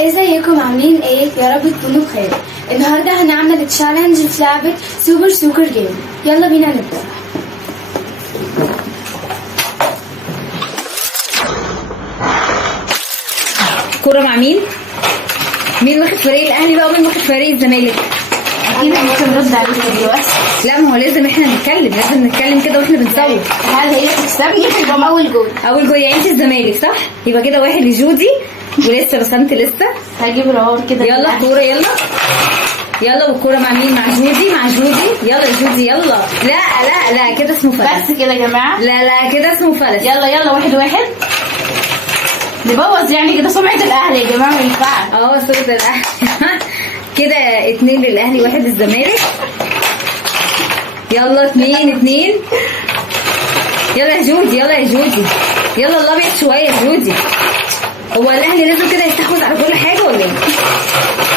ازيكم عاملين ايه؟ يا رب تكونوا بخير. النهارده هنعمل تشالنج في لعبة سوبر سوكر جيم. يلا بينا نبدأ. كورة مع مين؟ مين واخد فريق الاهلي بقى ومين واخد فريق الزمالك؟ اكيد ممكن نرد عليك دلوقتي. لا ما هو لازم احنا نتكلم كده واحنا بنصور. هل هي تكسبني؟ يبقى اول جول. اول جول يعني انت الزمالك صح؟ يبقى كده واحد لجودي ولسه رسمت لسه. هجيب العور كده. يلا كورة يلا والكورة مع مين؟ مع جودي. يلا جودي يلا. لا كده اسمه فلس. بس كده يا جماعة. لا كده اسمه فلس. يلا 1-1. نبوظ يعني كده سمعة الاهلي يا جماعة، ما ينفعش. سمعة الاهلي. كده 2 للاهلي 1 للزمالك. يلا 2. يلا يا جودي يلا الابيض شويه يا جودي. هو الاهلي لازم كده يستحوذ على كل حاجه ولا ايه؟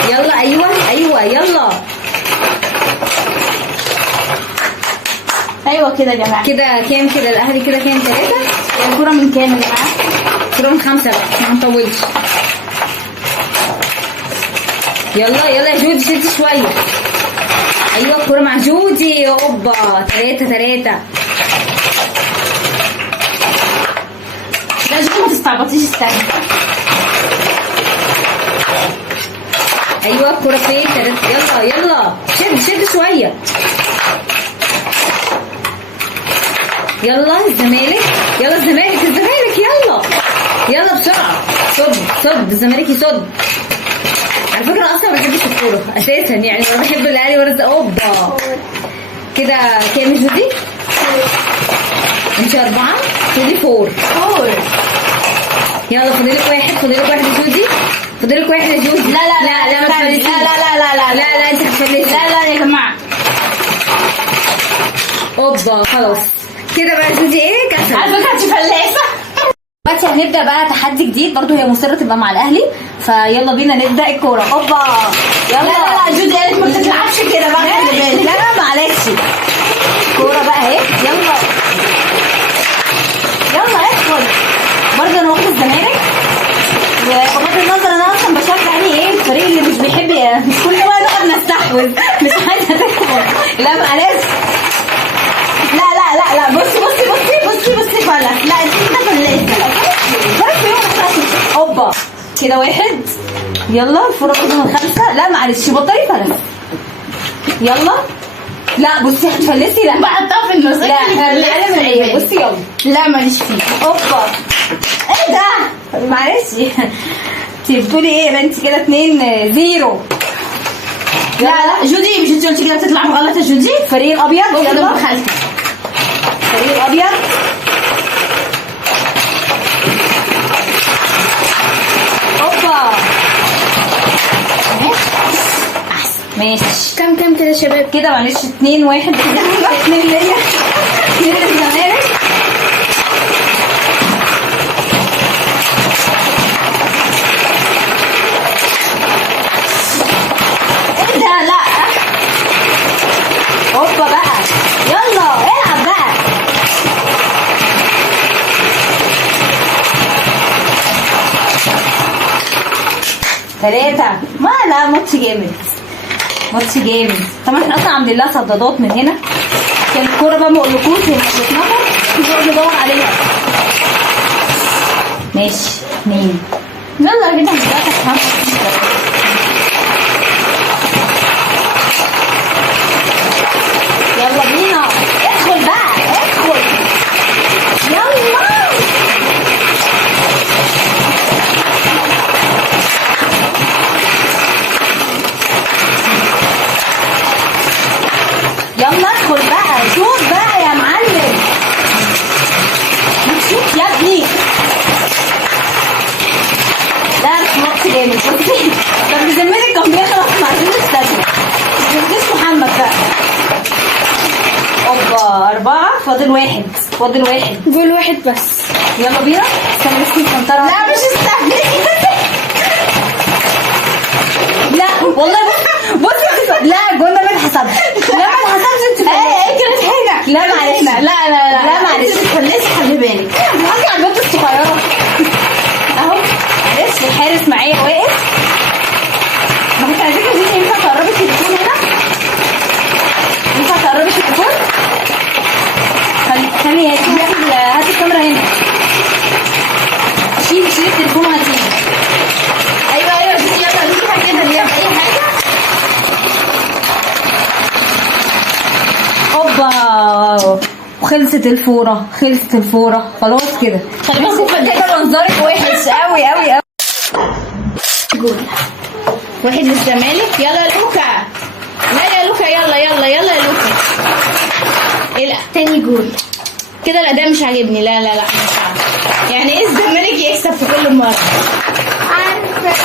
يلا ايوه يلا. ايوه كده يا جماعه. كده كام كده الاهلي كده كام 3؟ الكوره من كام يا جماعه؟ الكوره من 5 بقى ما نطولش. يلا يا جودي شدي شويه. ايوه الكوره مع جودي. اوبا 3. لا جودي ما تستعبطيش، استني. ايوه الكوره فين 3. يلا شد شويه. يلا الزمالك يلا بسرعه. صد الزمالك يصد. على فكره اصلا ما بحبش الكوره اساسا، يعني انا بحب الاهلي ورزق. اوبا كده كام جودي؟ انت 4 تقولي 4. يلا فاضلك واحد يا جودي. لا ما تفلسيش. لا انت هتفلسي. لا يا جماعه. اوبا خلاص كده بقى جودي ايه كسب. على فكره انت فلاسه. دلوقتي هنبدا بقى تحدي جديد، برضو هي مصره تبقى مع الاهلي، فيلا بينا نبدا الكوره. اوبا يلا. لا جودي قالت ما تلعبش كده بقى، خلي بالك. لا معلش. كوره بقى اهي. يلا ادخل. برضه انا واخد الزمالك، وبغض النظر انا اصلا بشجع يعني الفريق اللي مش بيحب، مش كل ما نقعد نستحوذ مش عايزه تدخل. لا معلش. لا بصي فلس. لا انت كده فلاسه. اوبا كده 1. يلا الفرقه برضه من 5. لا معلش بطلي فلس. يلا لا بصي هتفلسي. لا بحطها في النص. لا انا من ايه. بصي يلا. لا ماليش فيه. اوبا ايه ده معلش. انت بتقولي ايه يا بنتي؟ كده 2-0. لا جودي مش انت قلتي كده تطلع غلط يا جودي. فريق الابيض يلا. فريق الابيض. اوبا ماشي. كم كده يا شباب؟ كده معلش 2-1. 2 ليا 2 للزمالك. ايه ده؟ لا اوبا بقى. يلا العب بقى. ثلاثة. لا ماتش جامد. طبعا احنا اصلا عاملين لها صدادات من هنا عشان الكوره بقى ما اقولكوش هي مش بتنطر، نقعد ندور عليها. ماشي 2. يلا يا جدعان يلا بينا ادخل بقى يلا ادخل بقى. شوف بقى يا معلم. شوف يا ابني. لا مش ماتش جامد. بصي طب بذمتك كان بيخلص مع عايزين نستنى محمد بقى. اوبا 4. فاضل واحد. جول 1 بس. يلا بينا. استنى بس نسنطرها. لا مش استني. لا والله بصي لا جول ما اتحسبش. لا ما اتحسبش. انت ايه كانت حاجه. لا معلش. لا معلش. بتفلسي خلي بالك. اصلا على البنت الصغيره اهو. معلش الحارس معايا واقف خلصت الفورة، خلصت الفورة خلاص كده. خلي بالكم فاكرة منظرك وحش قوي قوي قوي. جول. 1 للزمالك. يلا يا لوكا. لا يا لوكا، يلا يلا يلا يا لوكا. ايه لا تاني جول. كده الاداء مش عاجبني. لا لا لا مش عارفة. يعني ايه الزمالك يكسب في كل مرة؟ عارفة.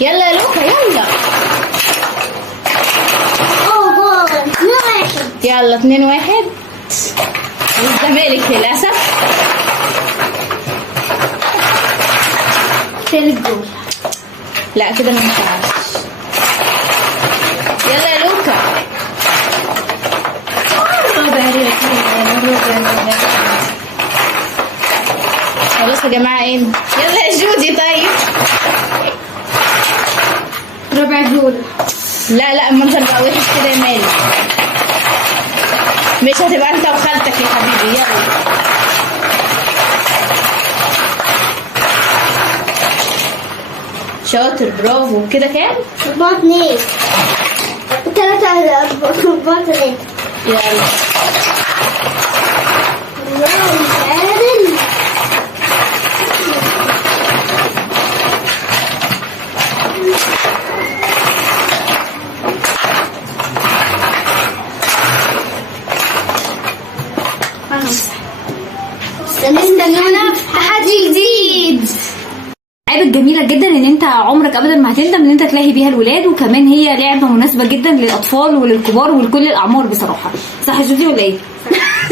يلا يا لوكا يلا. اوه جول. 2-1. يلا 2-1 والزمالك للأسف. تالت جول. لا كده ما ينفعش. يلا يا لوكا. خلاص يا جماعة ايه؟ يلا يا جودي طيب. رابع جول. لا لا المنظر بقى وحش كده يا مالك. مش هتبقى انت وخالتك يا حبيبي. يلا شاطر برافو. كده كام؟ 4-2. 3-4. يلا استنونا في تحدي جديد. لعبة جميلة جدا ان انت عمرك ابدا ما هتندم ان انت تلاهي بيها الولاد، وكمان هي لعبة مناسبة جدا للاطفال وللكبار ولكل الاعمار بصراحة. صح يا جودي ولا ايه؟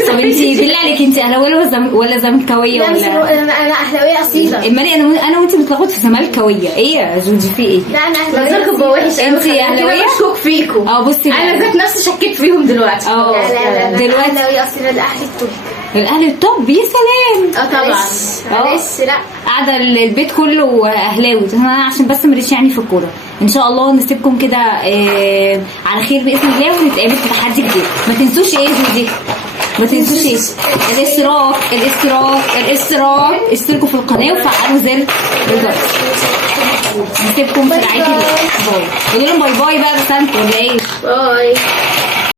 طب انت بالله عليك انت اهلاويه ولا زملكاويه لا مش ولا؟ انا اهلاويه اصيله. امال انا وانت بنتلخبط في زملكاويه. ايه يا جودي في ايه؟ لا انا اهلاويه. منظركم بقى وحش. انت اهلاويه؟ مشكوك فيكم. بصي انا ذات نفسي شكيت فيهم دلوقتي. لا لا لا دلوقتي اهلاويه اصيله. الاهلي التوب. الاهلي التوب. يا سلام. طبعا. معلش لا. قاعده البيت كله اهلاوي. انا عشان بس ماليش يعني في الكوره. ان شاء الله نسيبكم كده على خير باذن الله، ونتقابل في تحدي جديد. ما تنسوش ايه دي؟ ما تنسوش ايه؟ الاشتراك. اشتركوا في القناه وفعلوا زر الجرس. نسيبكم في رعايه الله. باي. قولوا لهم باي باي بقى بس انتوا ولا ايه؟ باي.